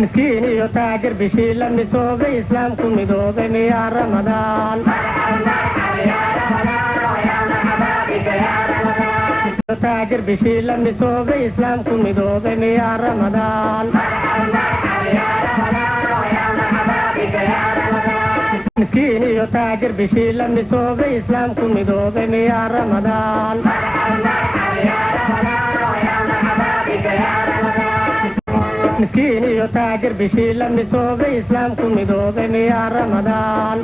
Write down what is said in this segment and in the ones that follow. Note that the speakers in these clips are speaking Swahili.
مسكين يتاجر بشيل المسوق إسلام كل مدوق يا رمضان تاجر بشيل المسوق إسلام كل مدوق يا رمضان مسكين يتاجر بشيل المسوق إسلام كل مدوق يا رمضان مسكين يتاجر بشيل المسوق إسلام كل مدوق يا رمضان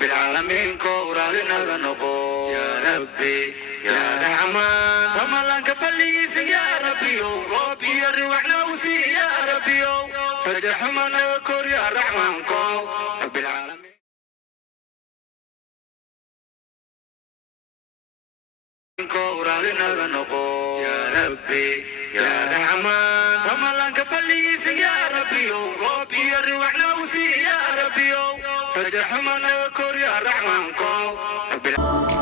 بالعالمين كورالنا غنقو يا ربي يا رحمن رمضان كفليس يا ربي ربي يروحنا وسي يا ربي فرجحنا نذكر يا رحمن كو رب العالمين كورالنا غنقو يا ربي يا رحمن رمضان كفليس يا ربي ربي يروحنا وسي يا ربي فرجحنا نذكر يا رحمن كو رب العالمين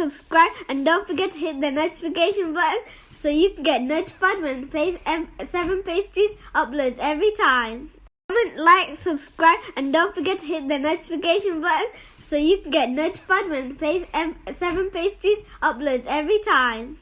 subscribe, and don't forget to hit the notification button so you can get notified when 7 Pastries uploads every time. Comment, like, subscribe, and don't forget to hit the notification button so you can get notified when 7 Pastries uploads every time.